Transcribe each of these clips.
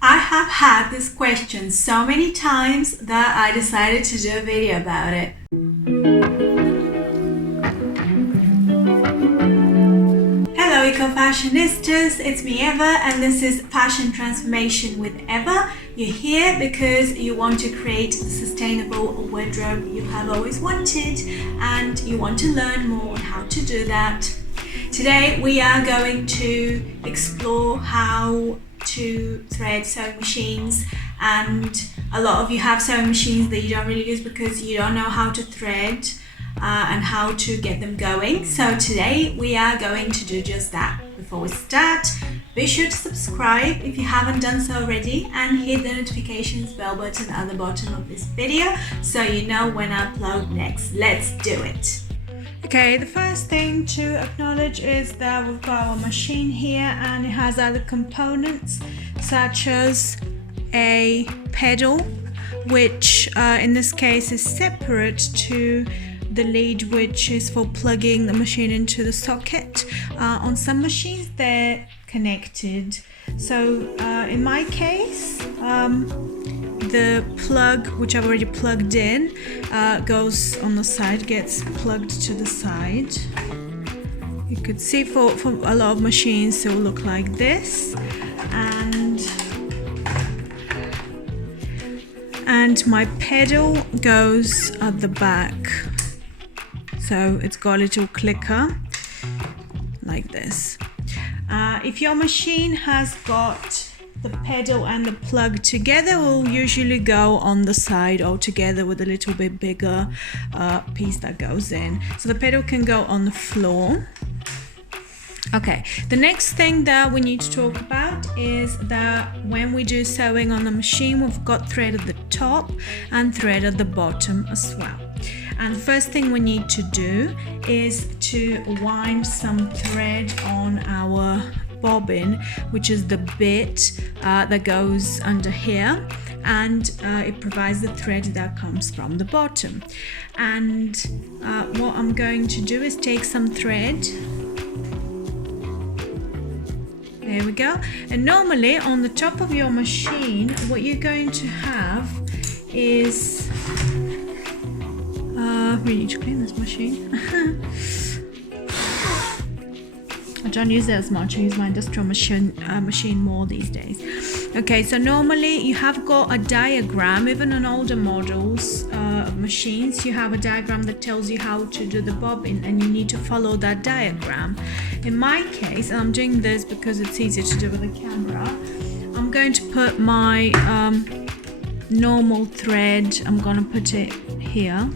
I have had this question so many times that I decided to do a video about it. Hello eco-fashionistas, it's me Eva and this is Fashion Transformation with Eva. You're here because you want to create the sustainable wardrobe you have always wanted and you want to learn more on how to do that. Today we are going to explore how to thread sewing machines, and a lot of you have sewing machines that you don't really use because you don't know how to thread and how to get them going. So today we are going to do just that. Before we start, be sure to subscribe if you haven't done so already and hit the notifications bell button at the bottom of this video so you know when I upload next. Let's do it. Okay, the first thing to acknowledge is that we've got our machine here and it has other components such as a pedal, which in this case is separate to the lead, which is for plugging the machine into the socket. On some machines they're connected. So in my case, the plug, which I've already plugged in, goes on the side, gets plugged to the side. You could see for a lot of machines it will look like this, and my pedal goes at the back, so it's got a little clicker like this. If your machine has got the pedal and the plug together, will usually go on the side or together with a little bit bigger piece that goes in. So the pedal can go on the floor. Okay, the next thing that we need to talk about is that when we do sewing on the machine, we've got thread at the top and thread at the bottom as well. And the first thing we need to do is to wind some thread on our bobbin, which is the bit that goes under here, and it provides the thread that comes from the bottom. And what I'm going to do is take some thread. There we go. And normally on the top of your machine, what you're going to have is we need to clean this machine. I don't use it as much. I use my industrial machine more these days. Okay, so normally you have got a diagram. Even on older models of machines, you have a diagram that tells you how to do the bobbin, and you need to follow that diagram. In my case, and I'm doing this because it's easier to do with the camera, I'm going to put my normal thread, I'm going to put it here.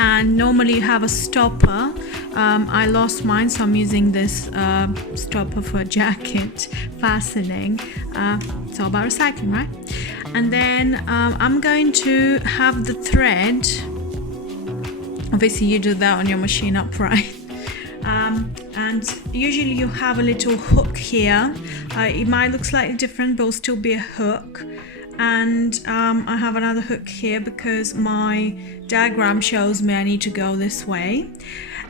And normally you have a stopper. I lost mine, so I'm using this stopper for a jacket fastening. It's all about recycling, right? And then I'm going to have the thread. Obviously you do that on your machine upright. And usually you have a little hook here. It might look slightly different, but will still be a hook. And I have another hook here because my diagram shows me I need to go this way.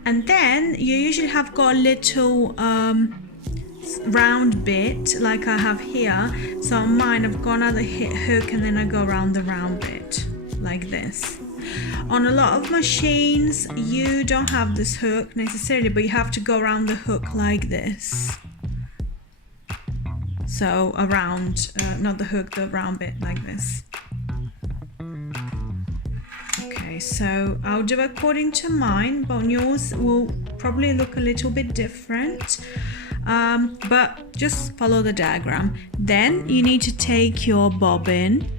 And then you usually have got a little round bit like I have here. So on mine I've got another hook, and then I go around the round bit like this. On a lot of machines you don't have this hook necessarily, but you have to go around the hook like this. So around, not the hook, the round bit like this. Okay, so I'll do according to mine, but on yours will probably look a little bit different. But just follow the diagram. Then you need to take your bobbin,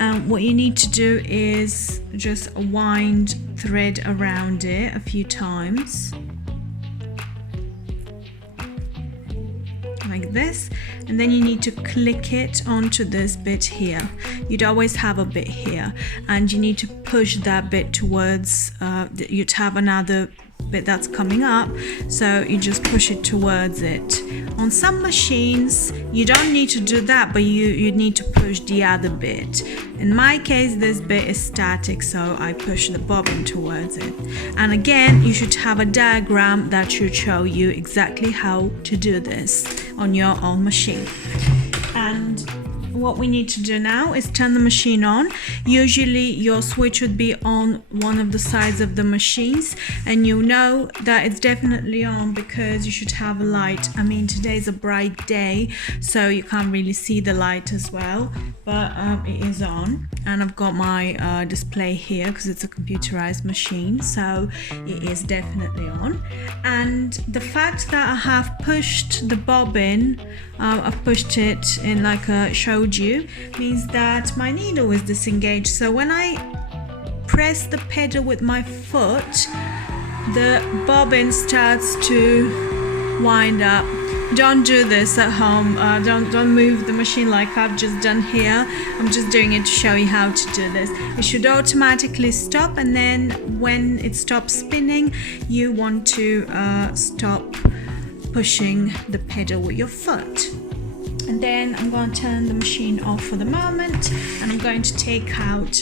and what you need to do is just wind thread around it a few times. Like this, and then you need to click it onto this bit here. You'd always have a bit here, and you need to push that bit towards you'd have another bit that's coming up, so you just push it towards it. On some machines you don't need to do that, but you need to push the other bit. In my case this bit is static, so I push the bobbin towards it. And again, you should have a diagram that should show you exactly how to do this on your own machine. And what we need to do now is turn the machine on. Usually your switch would be on one of the sides of the machines, and you'll know that it's definitely on because you should have a light. I mean, today's a bright day, so you can't really see the light as well, but it is on. And I've got my display here because it's a computerized machine, so it is definitely on. And the fact that I have pushed the bobbin, I've pushed it in like I showed you, means that my needle is disengaged. So when I press the pedal with my foot, the bobbin starts to wind up. Don't do this at home. Don't move the machine like I've just done here. I'm just doing it to show you how to do this. It should automatically stop, and then when it stops spinning, you want to stop pushing the pedal with your foot. And then I'm going to turn the machine off for the moment, and I'm going to take out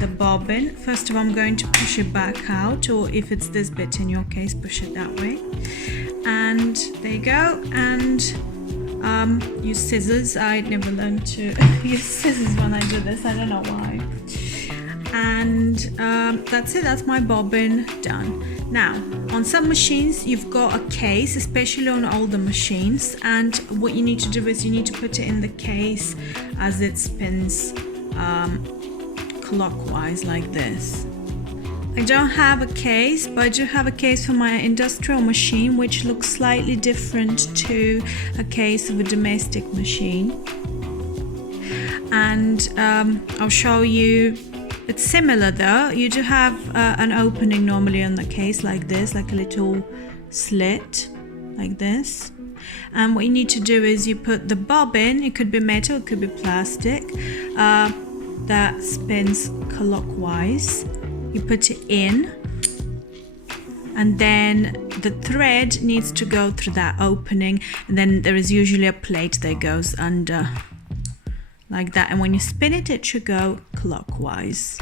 the bobbin. First of all, I'm going to push it back out, or if it's this bit in your case, push it that way. And there you go. And use scissors. I never learned to use scissors when I do this. I don't know why. And that's it. That's my bobbin done. Now, on some machines, you've got a case, especially on older machines. And what you need to do is you need to put it in the case as it spins clockwise like this. I don't have a case, but I do have a case for my industrial machine, which looks slightly different to a case of a domestic machine. And I'll show you. It's similar though. You do have an opening normally on the case like this, like a little slit like this. And what you need to do is you put the bobbin, it could be metal, it could be plastic, that spins clockwise. You put it in, and then the thread needs to go through that opening, and then there is usually a plate that goes under like that, and when you spin it, it should go clockwise.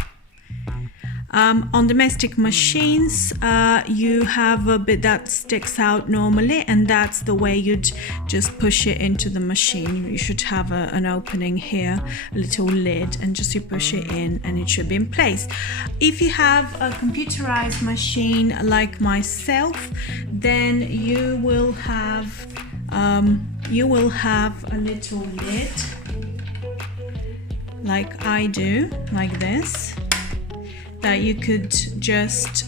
On domestic machines, you have a bit that sticks out normally, and that's the way you'd just push it into the machine. You should have an opening here, a little lid, and just you push it in and it should be in place. If you have a computerized machine like myself, then you will have a little lid like I do, like this, that you could just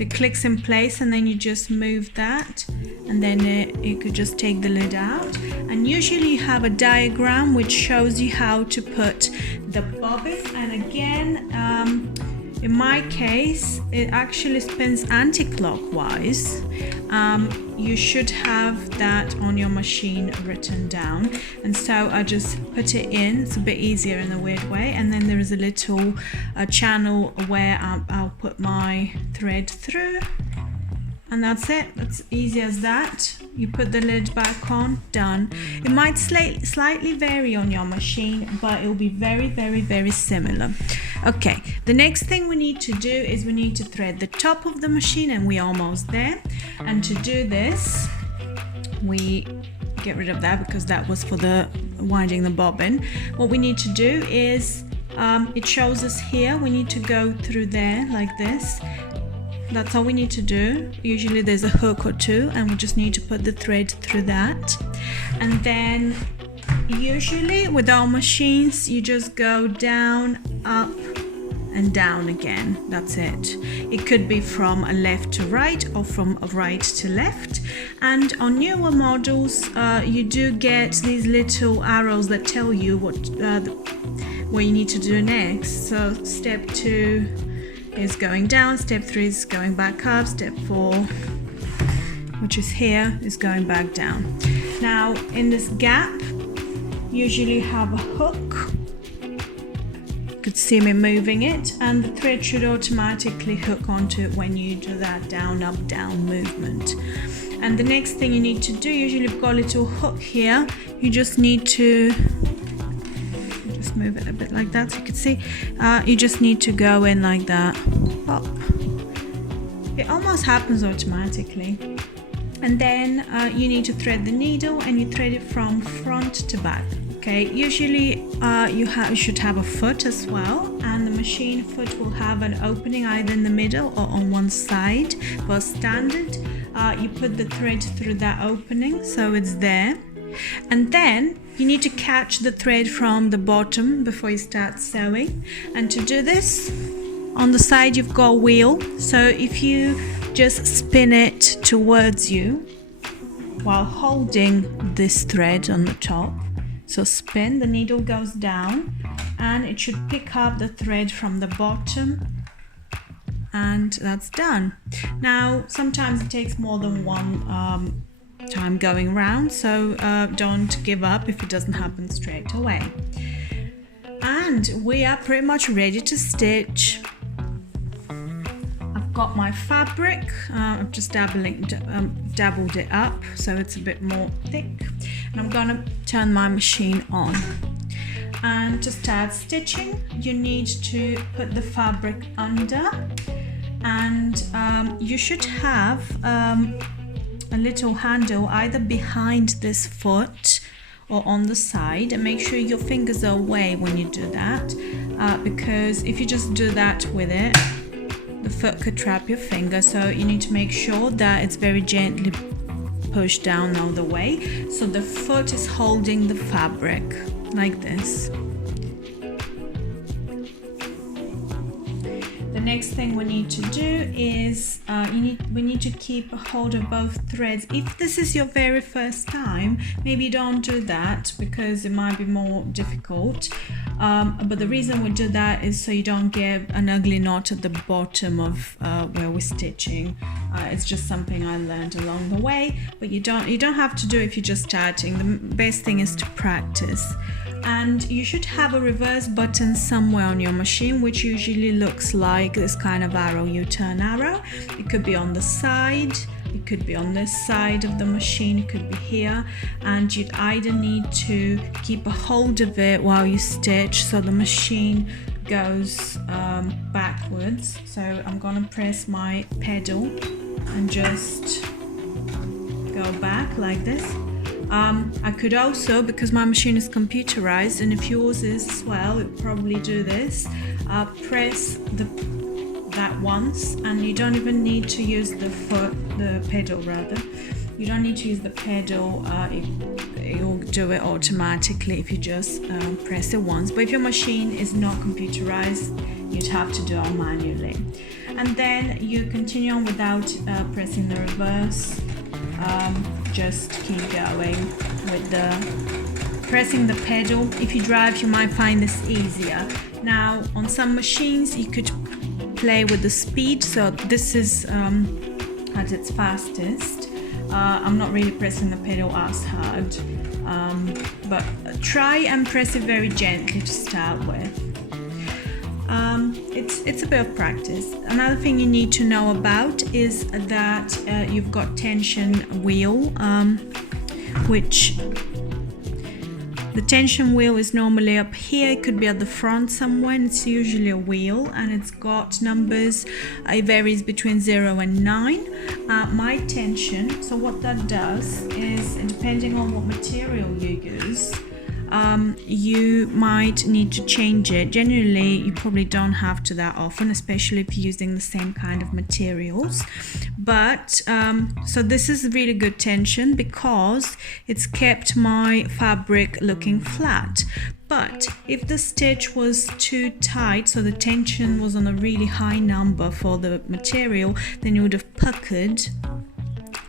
it clicks in place, and then you just move that, and then you could just take the lid out. And usually you have a diagram which shows you how to put the bobbin, and again, in my case, it actually spins anti-clockwise. You should have that on your machine written down, and so I just put it in. It's a bit easier in a weird way, and then there is a little channel where I'll put my thread through, and that's it. That's easy as that. You put the lid back on, done. It might slightly vary on your machine, but it will be very, very, very similar. Okay, the next thing we need to do is we need to thread the top of the machine, and we're almost there. And to do this, we get rid of that because that was for the winding the bobbin. What we need to do is, it shows us here, we need to go through there like this. That's all we need to do. Usually there's a hook or two, and we just need to put the thread through that. And then usually with our machines, you just go down, up, and down again. That's it. It could be from a left to right or from a right to left. And on newer models, you do get these little arrows that tell you what you need to do next. So step 2 is going down, step 3 is going back up, step 4, which is here, is going back down. Now in this gap, usually have a hook. You could see me moving it, and the thread should automatically hook onto it when you do that down, up, down movement. And the next thing you need to do, usually you've got a little hook here, you just need to move it a bit like that so you can see. You just need to go in like that. Pop. It almost happens automatically. And then you need to thread the needle, and you thread it from front to back. Okay, usually you should have a foot as well, and the machine foot will have an opening either in the middle or on one side. For standard, you put the thread through that opening so it's there, and then you need to catch the thread from the bottom before you start sewing. And to do this, on the side you've got a wheel, so if you just spin it towards you while holding this thread on the top, so spin, the needle goes down and it should pick up the thread from the bottom, and that's done. Now sometimes it takes more than one time going round, so don't give up if it doesn't happen straight away. And we are pretty much ready to stitch. I've got my fabric, I've just dabbled it up so it's a bit more thick, and I'm gonna turn my machine on. And to start stitching, you need to put the fabric under, and you should have a little handle either behind this foot or on the side, and make sure your fingers are away when you do that, because if you just do that with it, the foot could trap your finger. So you need to make sure that it's very gently pushed down all the way, so the foot is holding the fabric like this. The next thing we need to do is we need to keep a hold of both threads. If this is your very first time, maybe don't do that because it might be more difficult. But the reason we do that is so you don't get an ugly knot at the bottom of where we're stitching. It's just something I learned along the way, but you don't have to do it if you're just starting. The best thing is to practice. And you should have a reverse button somewhere on your machine, which usually looks like this kind of arrow, U-turn arrow. It could be on the side, it could be on this side of the machine, it could be here, and you'd either need to keep a hold of it while you stitch so the machine goes backwards. So I'm gonna press my pedal and just go back like this. I could also, because my machine is computerized, and if yours is as well, it probably do this, press that once, and you don't even need to use the pedal rather. You don't need to use the pedal, it will do it automatically if you just press it once. But if your machine is not computerized, you'd have to do it manually. And then you continue on without pressing the reverse. Just keep going with pressing the pedal. If you drive, you might find this easier. Now on some machines you could play with the speed, so this is at its fastest. I'm not really pressing the pedal as hard, but try and press it very gently to start with. It's a bit of practice. Another thing you need to know about is that you've got tension wheel, which the tension wheel is normally up here. It could be at the front somewhere, and it's usually a wheel, and it's got numbers. It varies between 0 and 9. My tension, so what that does is, depending on what material you use, you might need to change it. Generally, you probably don't have to that often, especially if you're using the same kind of materials. But so this is really good tension because it's kept my fabric looking flat. But if the stitch was too tight, so the tension was on a really high number for the material, then you would have puckered,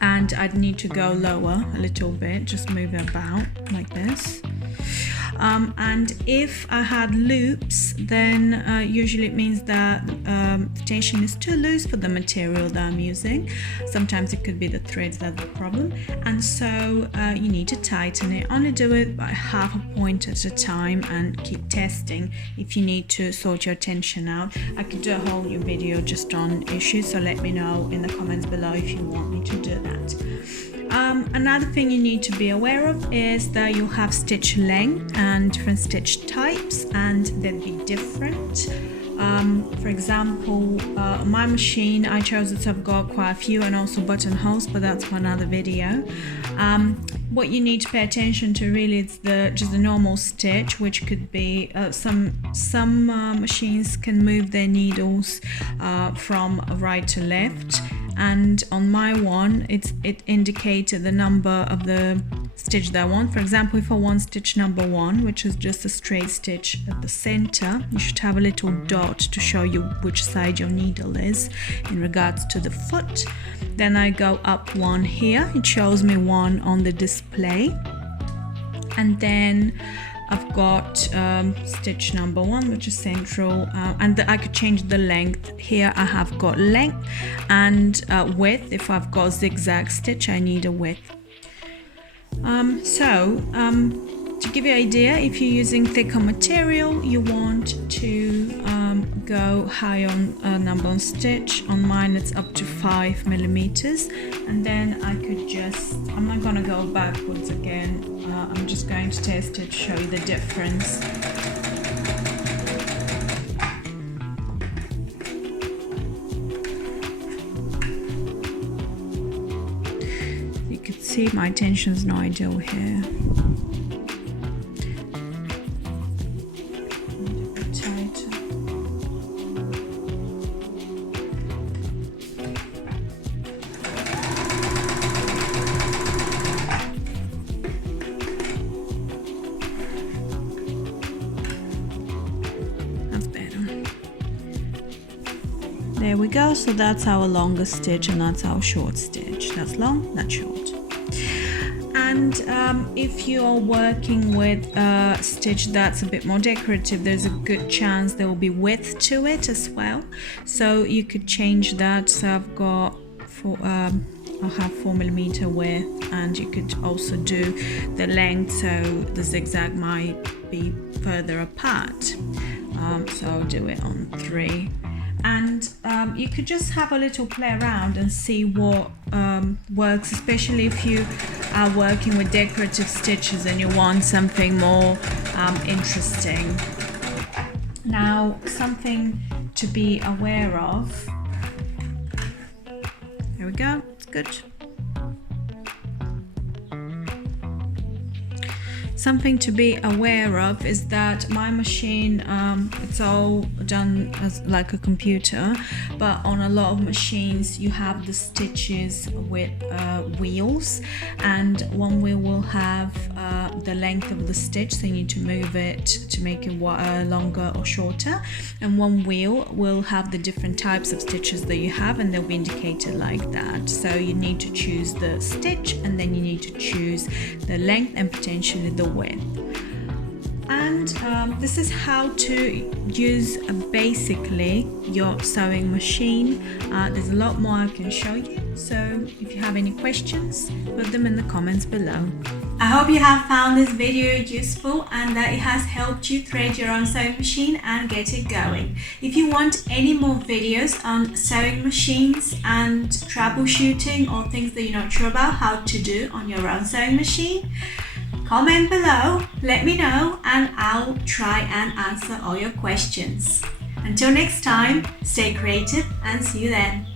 and I'd need to go lower a little bit, just move it about like this. And if I had loops, then usually it means that the tension is too loose for the material that I'm using. Sometimes it could be the threads that are the problem, and so you need to tighten it. Only do it by half a point at a time and keep testing if you need to sort your tension out. I could do a whole new video just on issues, so let me know in the comments below if you want me to do that. Another thing you need to be aware of is that you'll have stitch length and different stitch types, and they'd be different. For example, my machine, I chose it, so I've got quite a few, and also buttonholes, but that's for another video. What you need to pay attention to really is just the normal stitch, which could be some machines can move their needles from right to left, and on my one it indicated the number of the stitch that I want. For example, if I want stitch number 1, which is just a straight stitch at the center, you should have a little dot to show you which side your needle is in regards to the foot. Then I go up 1 here, it shows me 1 on the display, and then I've got stitch number 1, which is central, and I could change the length. Here I have got length and width. If I've got zigzag stitch, I need a width. To give you an idea, if you're using thicker material, you want to go high on number on stitch. On mine it's up to 5 millimeters, and then I could I'm not going to go backwards again, I'm just going to test it to show you the difference. You can see my tension's not ideal here. There we go, so that's our longest stitch and that's our short stitch. That's long, that's short. And if you're working with a stitch that's a bit more decorative, there's a good chance there will be width to it as well. So you could change that. So I've got I'll have 4 millimeter width, and you could also do the length, so the zigzag might be further apart. So I'll do it on 3. And you could just have a little play around and see what works, especially if you are working with decorative stitches and you want something more interesting. Now, something to be aware of. There we go, it's good. Something to be aware of is that my machine, it's all done as like a computer, but on a lot of machines you have the stitches with wheels, and one wheel will have the length of the stitch, so you need to move it to make it longer or shorter, and one wheel will have the different types of stitches that you have, and they'll be indicated like that. So you need to choose the stitch, and then you need to choose the length and potentially the width. And this is how to use basically your sewing machine. There's a lot more I can show you, so if you have any questions, put them in the comments below. I hope you have found this video useful and that it has helped you thread your own sewing machine and get it going. If you want any more videos on sewing machines and troubleshooting or things that you're not sure about how to do on your own sewing machine, comment below, let me know, and I'll try and answer all your questions. Until next time, stay creative and see you then.